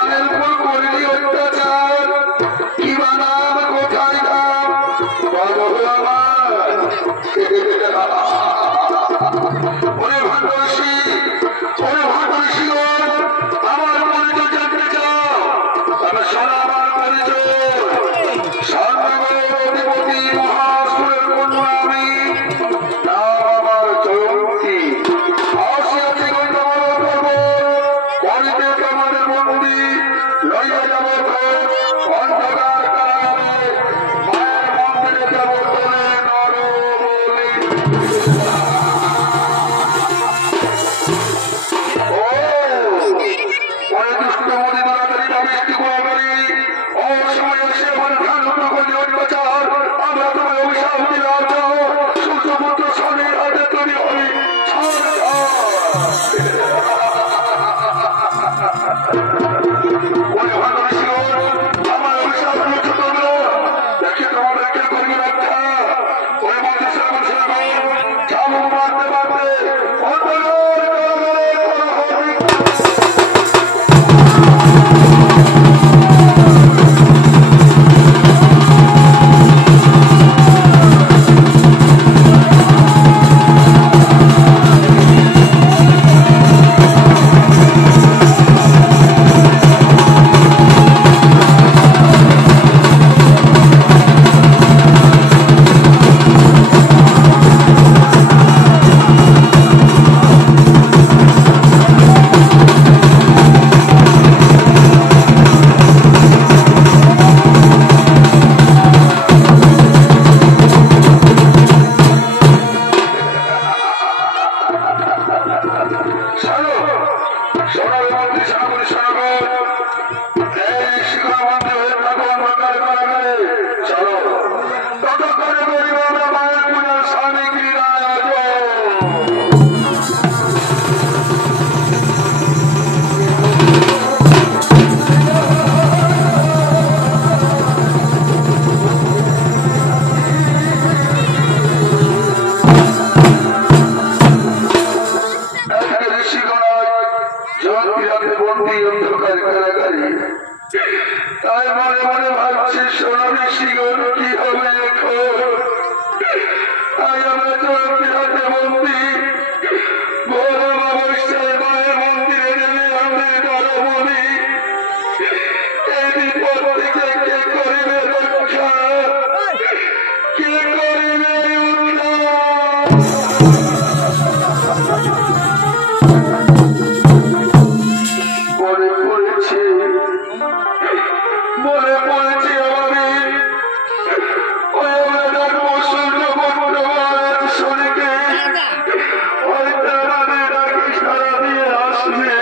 ধানের উপর করলি অত্যাচার, কি বানাম কোথায় দাম বলো আমার। ওরে ভাটবসী, ওরে ভাটবসী, আমার পরিচয় জানতে চাও? তবে শোনো আমার পরিচয়। স্বর্ণগর অধিপতি মহাসুরের কন্যা আমি, নাম আমার জয়ন্তী। আসিয়াছি গৈতবর করব, করিতে তোমাদের বন্দি, লইয়া যাব অন্ধকার কারাগারে, মায়ের মন্দিরে যাব তোলে নরবলি। তাই মনে মনে ভাবছি সোনালি শিগর কি হবে এখন। তাই আমরা চলতি হাতে বন্দি, বড় অবস্থায় মায়ের মন্দিরে নেমে আমি বড় বলি, এই বিপদ থেকে কে করিবে রক্ষা, কে করিবে মনে পড়েছে আমাদের ওই আমাদের মুসল্য বন্ধুবান শরীরে হয়তো আমাদের ডাকে সারা দিয়ে আসবে।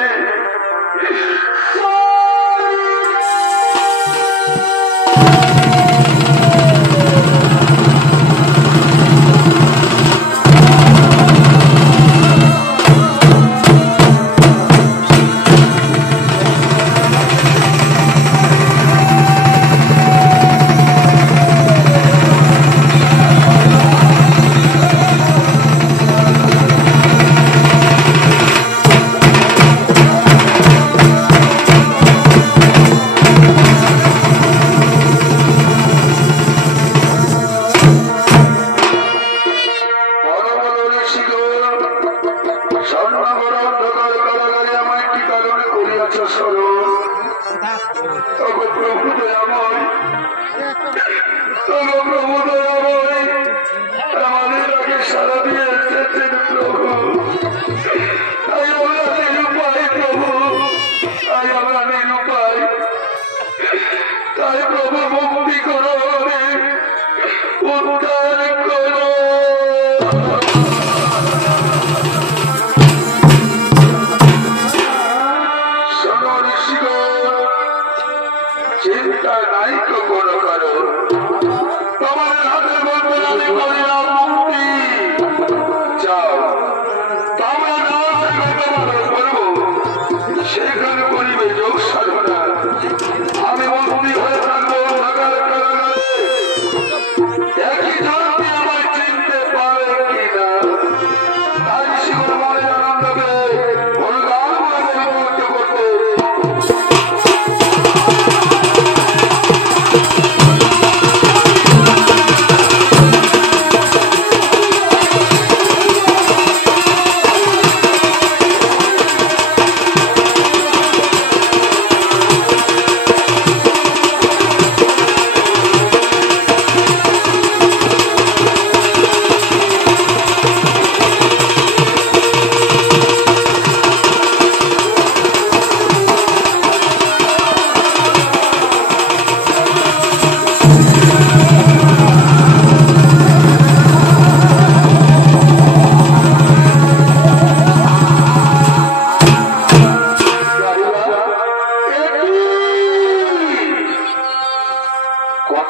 তাই প্রভু মুক্তি করো, উদ্ধার করো। চিন্তা নাই তো কোনো কারণ, তোমার হাতের মধ্যে আমি করিলাম মুক্তি। যাও তোমরা না করবো, সেখানে করিবে যোগ সাধনা। আমি বন্দী হয়ে থাকবো ঢাকার কারাগারে, একই জনকে আমায় চিনতে পারে কিনা। তাই শিবর মনে আনন্দকে অনুগান করতে করতে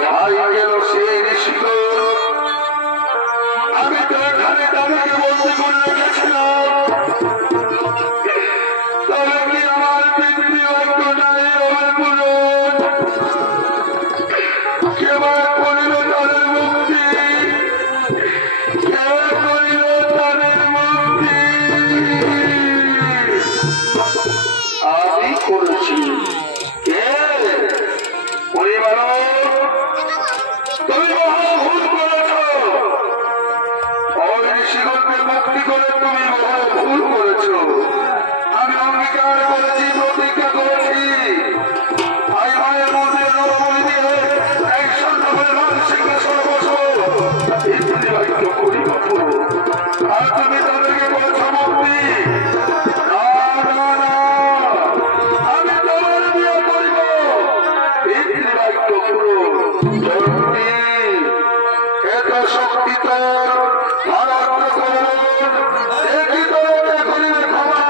কোথায় গেল সেই ঋষিগণ? আমি তো এখানে তাদেরকে বলতে করে রেখেছিলাম, তবে কি আমার পৃথিবী ঐক্য নাই হবে পূরণ? কেবার করিল তাদের মুক্তি, কে করিল তাদের মুক্তি? আমি করেছি। কে? পরিবার, তুমি মহা ভুল করেছ। ওই ঋষিগণকে মুক্তি করে তুমি মহা ভুল করেছ। আমি অঙ্গীকার করেছি, প্রতিজ্ঞা করেছি, আই মায়ের মধ্যে নবমণি দিয়ে এক সন্ন্যাসের রাজ সিংহাসনে বসো, ইত্যাদি বাক্য করিব। আর তুমি তাদেরকে বলেছ মুক্তি। না না না, আমি তোমার বিয়ে করিব, ইত্যাদি বাক্য পুরো। এত শক্তি তোর ভারত করুন, দেখি তোকে করিবে ক্ষমা।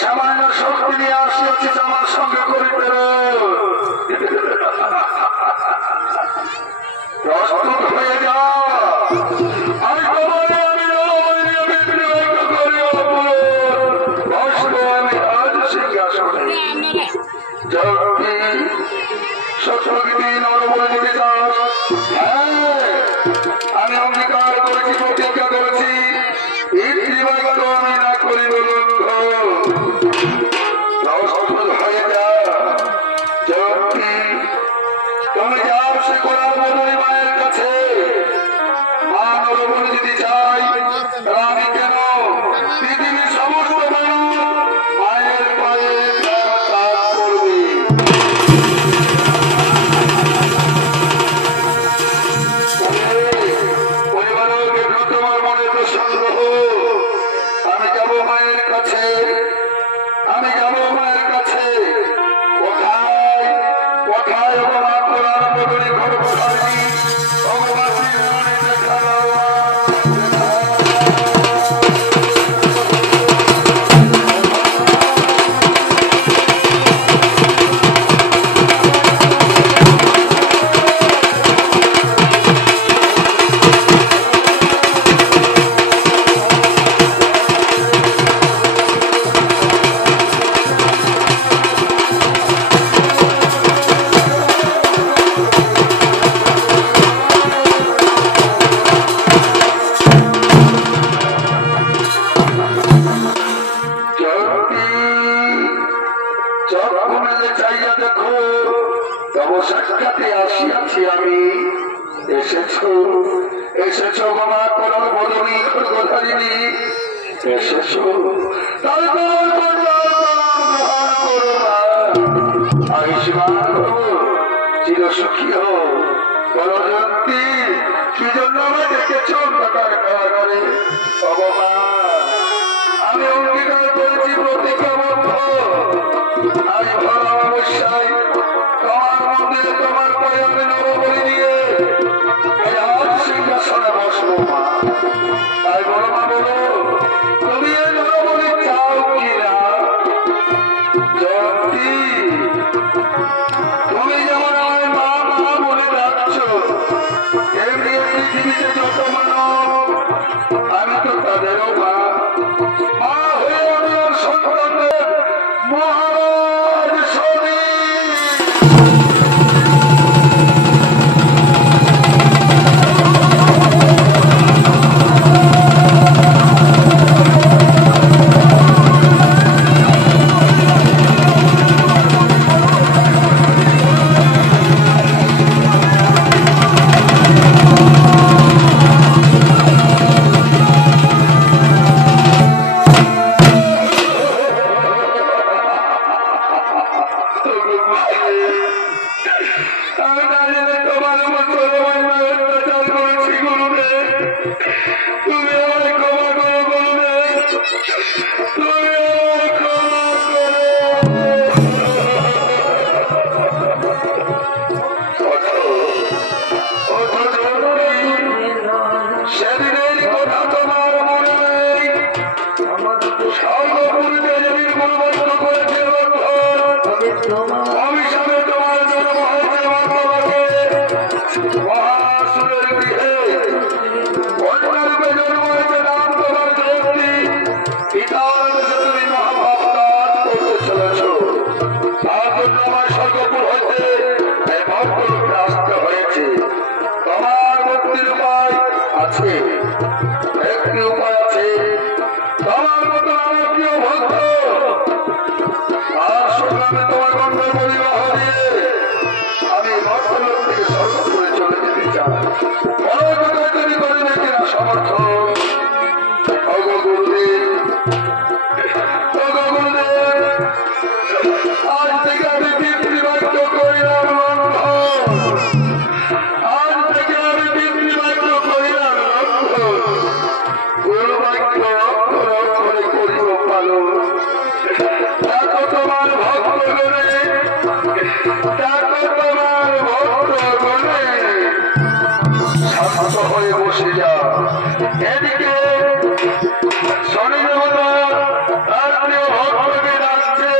সামান্য শক্তি নিয়ে আসিয়াছিস আমার সঙ্গে করিতে, প্রস্তুত হয়ে যা। আমি তোমারে আমি বসবো আমি আজ সিংহাসনে। শত্রুগিরি নরবরে যদি চাস, হ্যাঁ আমি অঙ্গীকার করেছি, প্রতিজ্ঞা করেছি, ইত্রিবাক্য আমি না করিব লঙ্ঘন। প্রস্তুত হয়ে যা। তুমি যাও সে করার বদলে মায়ের কাছে। মা নরবরে যদি চাই, আমি কেন পৃথিবীর সমস্ত মানুষ মায়ের পায়ে কাজ করবে। তোমার মনে তো সন্দেহ, আমি যাব মায়ের কাছে, আমি যাব মায়ের কাছে। কোথায় কোথায় অবমান করার বদলে ঘর কোথায় ভগবানের মনে দেখা দাও। চাইয়া দেখো, তব সাক্ষাতে আসিয়াছি আমি। এসেছো এসেছো বাবা করার বদনী খড়গধারিণী, এসেছো তারপর গ্রহণ করো না। আয়ুষ্মান হো, চিরসুখী হো। বলজন্তী কি জন্য আমায় ডেকেছো অন্ধকার কারাগারে? ভগবান আমি অঙ্গীকার করেছি, প্রতিজ্ঞাবদ্ধ, আজ ভরা অবশ্যই তোমার মন্দিরে তোমার পায়ে আমি নববলি নিয়ে আজ সিংহাসনে বসবো। মা তাই বলো, মা বলো, তুমি এ নববলি চাও কিনা? জয়ন্তী তুমি যেমন আমার মা মা বলে ডাকছ, এমনি পৃথিবীতে যত মানব জেনে তোমার উপর অন্যায় অত্যাচার করেছি গুরুদেব, তুমি আমায় ক্ষমা করো গুরুদেব, তুমি আমায় ক্ষমা করো। সেদিনের কথা তোমার মনে নেই, সর্বপুরীতে যেদিন গুরুবন্ধ করেছে অভিশাপে তোমার জন্ম হয়েছে তোমাকে মহাসুরের গৃহে, অন্যরূপে জন্ম হয়েছে নাম তোমার জয়ন্তী, পিতার তুমি মহাভাবতার করতে চলেছ, তার জন্য আমার স্বর্গপুর হইতে ভক্তরূপে আসতে হয়েছে। তোমার মুক্তির উপায় আছে, একটি উপায় আছে, তোমার মতো আমার প্রিয় ভক্ত তার সঙ্গে আমি তোমার গন্ধের পরিবাহ দিয়ে আমি ভক্তলোক থেকে স্বর্গপুরে চলে যেতে চাই, বড় কথা তুমি করবে কিনা সমর্থ। গুরুদেব, গুরুদেব, আজ থেকে আমি পিতৃবাক্য করিলাম লঙ্ঘন, আজ থেকে আমি পিতৃবাক্য করিলাম লঙ্ঘন, গুরুবাক্য অক্ষর অক্ষরে করিব পালন। দেখো তোমার ভক্তগণে, দেখো তোমার ভক্তগণে শান্ত হয়ে বসে যাও। এদিকে শনি দেবতা তার প্রিয় ভক্তকে ডাকছে,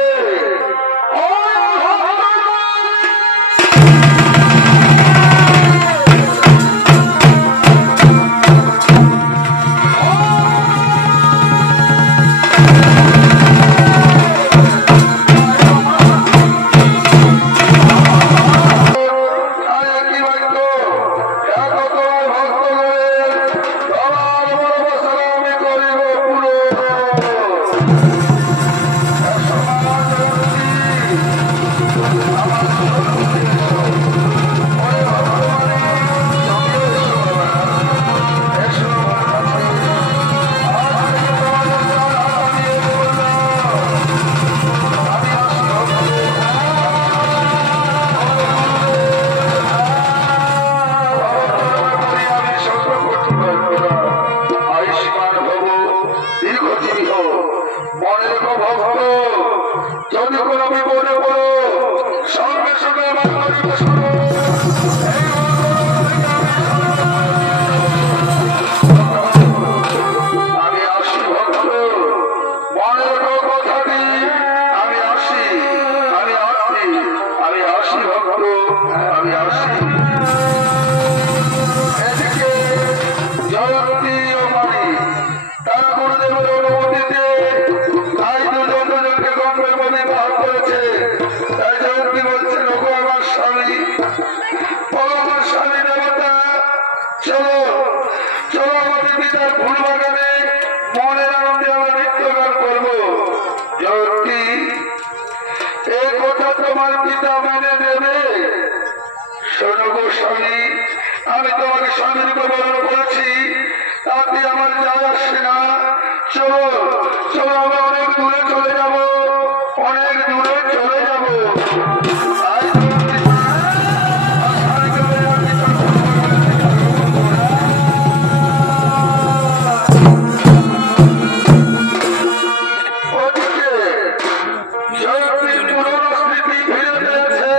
মনে রেখো ভক্ত, যদি কোনো বিপদে পড়ো সঙ্গে সঙ্গে আমার পরিবেশ করো। আমি আসি ভক্ত, মনে রেখো কথাটি, আমি আসি, আমি আসি, আমি আসি ভক্ত, আমি আসি। এদিকে জয়ন্তী ও মানি তারা গুরুদেবের অনুমতিতে তাই দুজনকে গঙ্গের মধ্যে বাহার করেছে। তাই জয়ন্তী বলছে, লোক আমার স্বামী, আমার স্বামী দেবতা, চলো চলো আমাদের পিতার ফুল বাগানে মনের আনন্দে আমরা নৃত্যগান করবো। জয়ন্তী, এই কথা তোমার পিতা মেনে নেবে? শোনো গো স্বামী, আমি তোমাকে স্বামীর উপর বরণ করেছি, তাতে আমার যায় আসে না। চলো চলো আমরা অনেক দূরে চলে যাব, অনেক দূরে চলে যাব। পুরনো স্মৃতি ফিরে পেয়েছে,